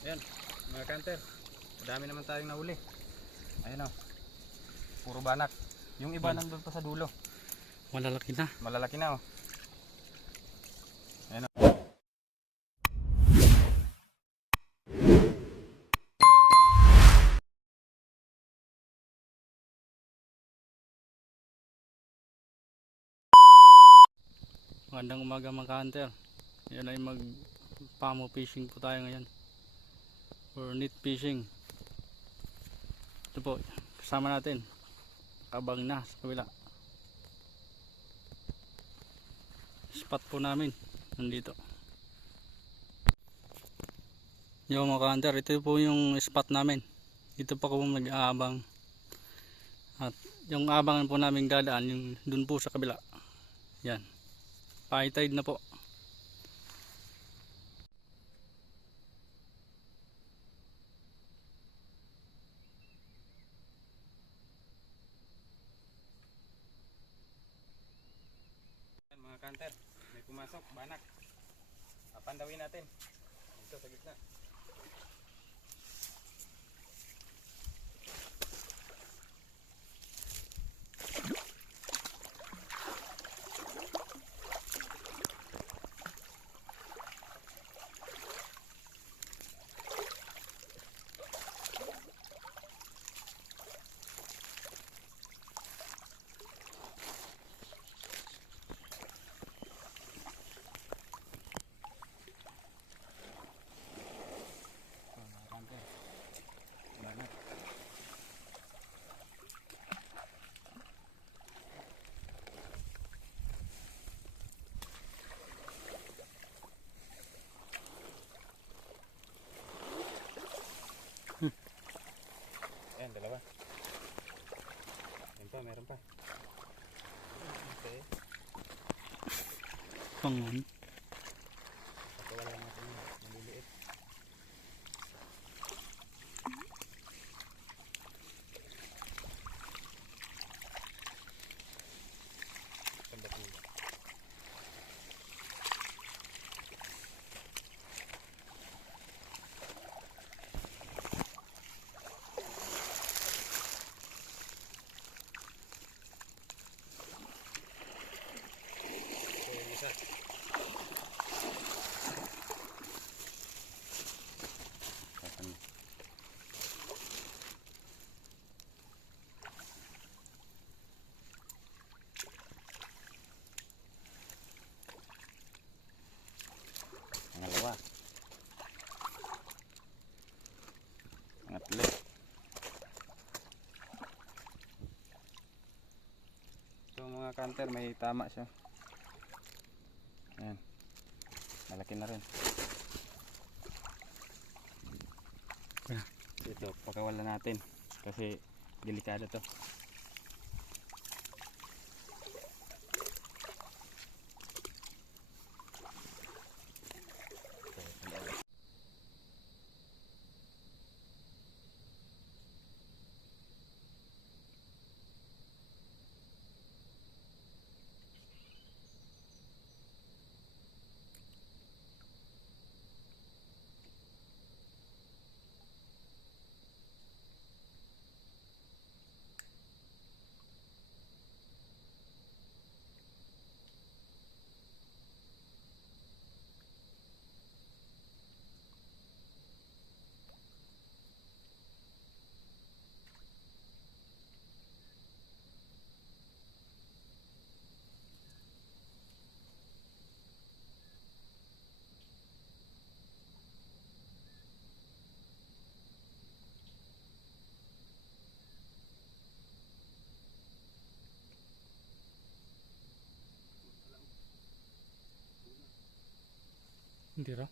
Ayan, mga kanter. Madami naman tayong nahuli. Ayan o. Puro banak. Yung iba nandun pa sa dulo. Malalaki na. Malalaki na o. Ayan o. Magandang umaga mga hunter. Yan ay mag pamo fishing po tayo ngayon. Or net fishing. Ito po, kasama natin. Kabang na sa kabila. Spot po namin. Nandito. Yung mga hunter, ito po yung spot namin. Dito pa kung nag-aabang. At yung abangan po namin dadaan, yung dun po sa kabila. Yan. High tide na po. Ayan, mga kanter. May pumasok, banak. Pandawin natin. Dito sa gitna. Ayan, dalawa. Ayan pa, meron pa. Okay. Pangon. Pagkawala natin yung maliliit. Ganda po. Pangalawa. Pangatlo. Ito mga kanter, may tama siya. Ayan. Malaki na rin. Ito, pagkawalan natin. Kasi delikado to. Hindi ra.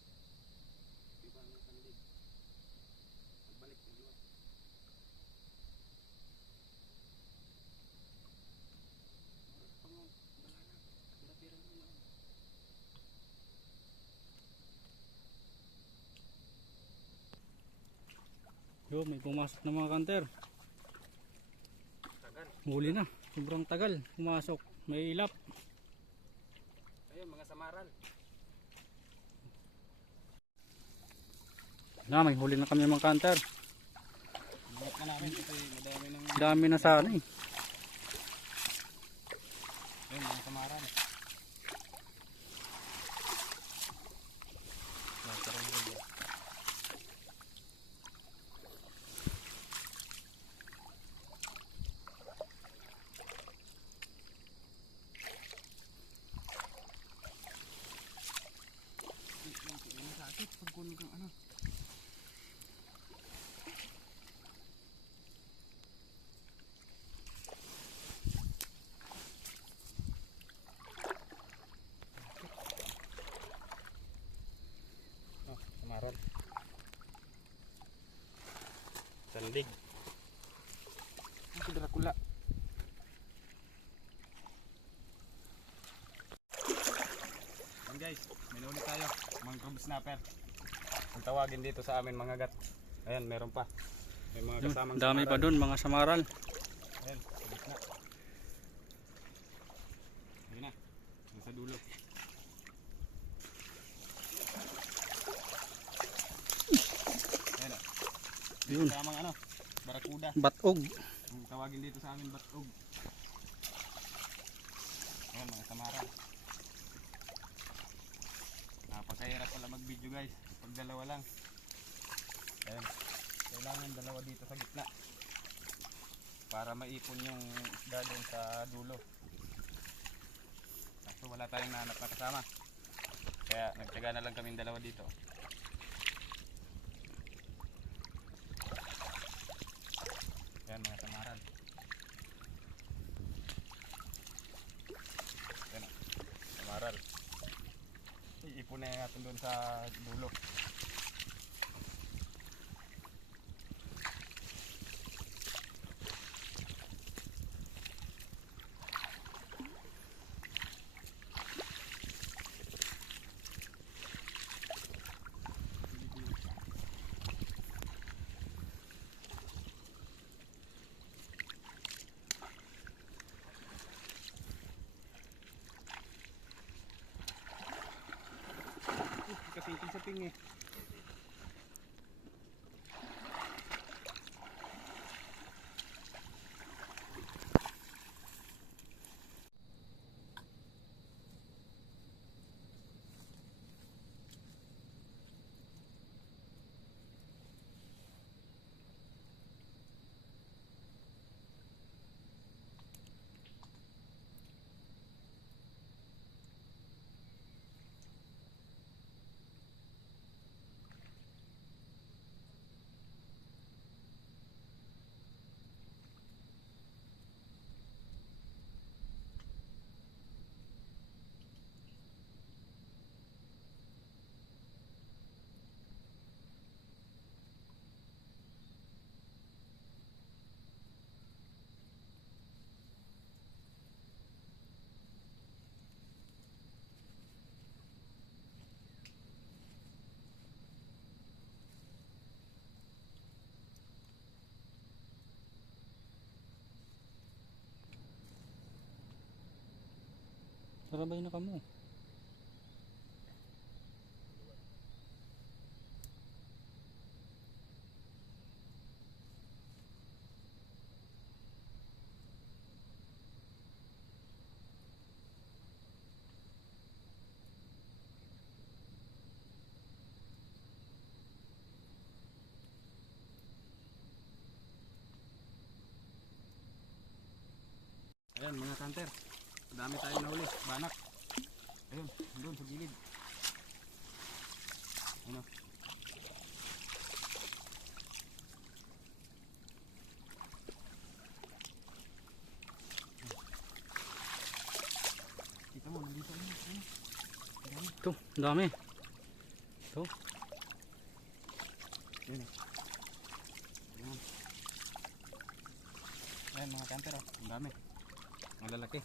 Yo, may pumasok na mga kanter. Huli na. Sobrang tagal. Pumasok. May ilap. Ayun, mga samaral. Na, may huli na kami mga kanter. Ingat na namin kasi madami ng Dami na sa ano eh. ayun, mga samaran. Sakit pag kunin kang ano. Oh, samaron. Sandig. Ang Dracula. Yan guys, may nahuli tayo. Mga crab snapper. Ang tawagin dito sa amin mga gat. Ayan, meron pa. May mga kasamang Dami pa dun mga samaral. Ayan, sa gitna. Ayan na, yung sa dulo. Ayan na. Yun. Kasamang ano, barakuda. Batog. Ang tawagin dito sa amin, batog. Ayan, mga samaran. Napakahirap pala mag-video guys. Pag dalawa lang. Ayan. Kailangan dalawa dito sa gitna. Para maipon yung isda doon sa dulo. Kaso wala tayong nahanap na kasama. Kaya nagtyaga na lang kaming dalawa dito. Ayan mga samaran. Ayan o. Samaral. Iipon na natin doon sa dulo. Kapitin sa ping eh. Sarabay na kamo. Ayan mga kanter. Dami tayong nahuli. Banak. Ayun, doon sa gilid. Ano? Kita mo, nandito ano? Ito, ang dami. Ito. Ayun. Ayun. Ayan mga kanter, oh. Ang dami. Ang lalaki.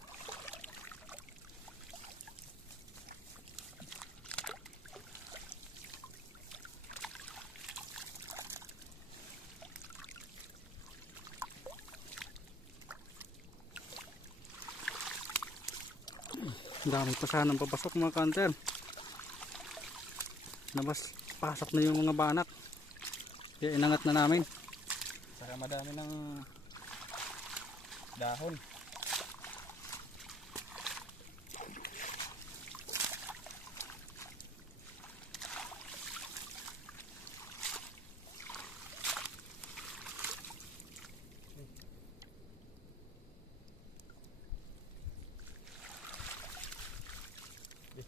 Dami pa sanang papasok mga kanter. Nabas pasok na yung mga banak. Kaya inangat na namin. Saka madami ng dahon.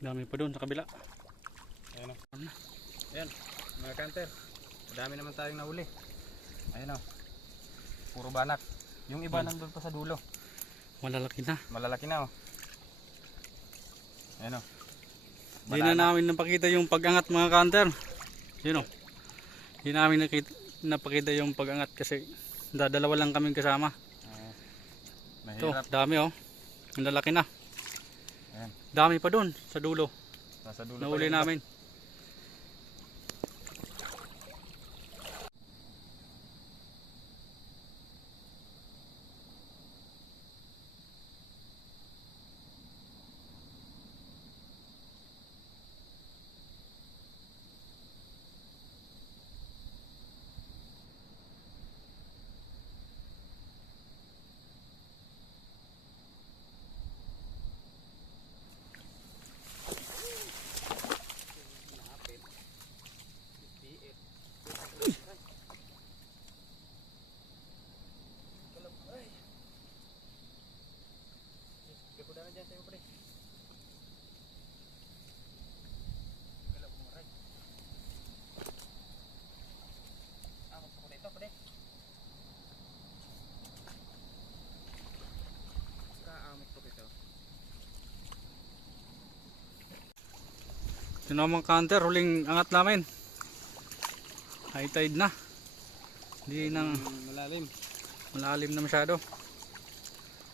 Dami pa doon sa kabila. Ayan o. Ayan, mga kanter. Madami naman tayong nahuli. Ayan o. Puro banak. Yung iba nandun pa sa dulo. Malalaki na. Malalaki na o. Ayan o. Hindi na namin napakita yung pag-angat mga kanter. Yun o. Hindi namin napakita yung pag-angat kasi dalawa lang kami kasama. Ito, Mahirap. dami o. Ang lalaki na. Ayan. Dami pa doon sa dulo. Nasa dulo Nahuli pa yung iba. namin. Yun ang mga counter, huling angat namin. High tide na. Hindi nang Malalim. malalim na masyado.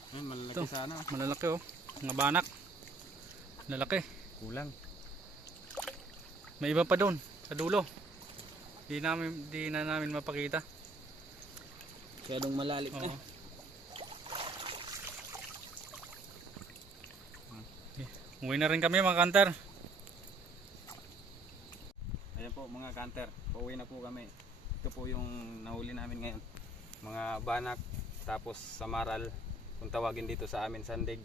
Ayan, malalaki Ito. sana. Malalaki oh. Mga banak. Lalaki. Kulang. May iba pa doon sa dulo. Di na namin mapakita. Masyadong malalim Oo. Uwi na rin kami mga kanter. Ayan po mga kanter, pauwi na po kami. Ito po yung nahuli namin ngayon. Mga banak, tapos samaral, kung tawagin dito sa amin sandig.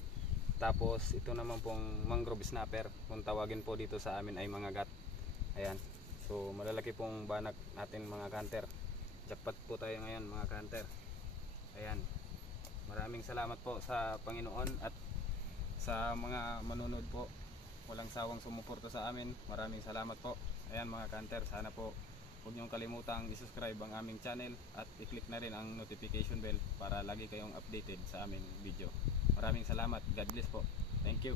Tapos ito naman pong mangrove snapper, kung tawagin po dito sa amin ay mga gat. Ayan, so malalaki pong banak natin mga kanter. Jackpot po tayo ngayon mga kanter. Ayan, maraming salamat po sa Panginoon at sa mga manonood po. Walang sawang sumuporta sa amin. Maraming salamat po. Ayan mga kanter, sana po huwag niyong kalimutang i-subscribe ang aming channel at i-click na rin ang notification bell para lagi kayong updated sa aming video. Maraming salamat. God bless po. Thank you.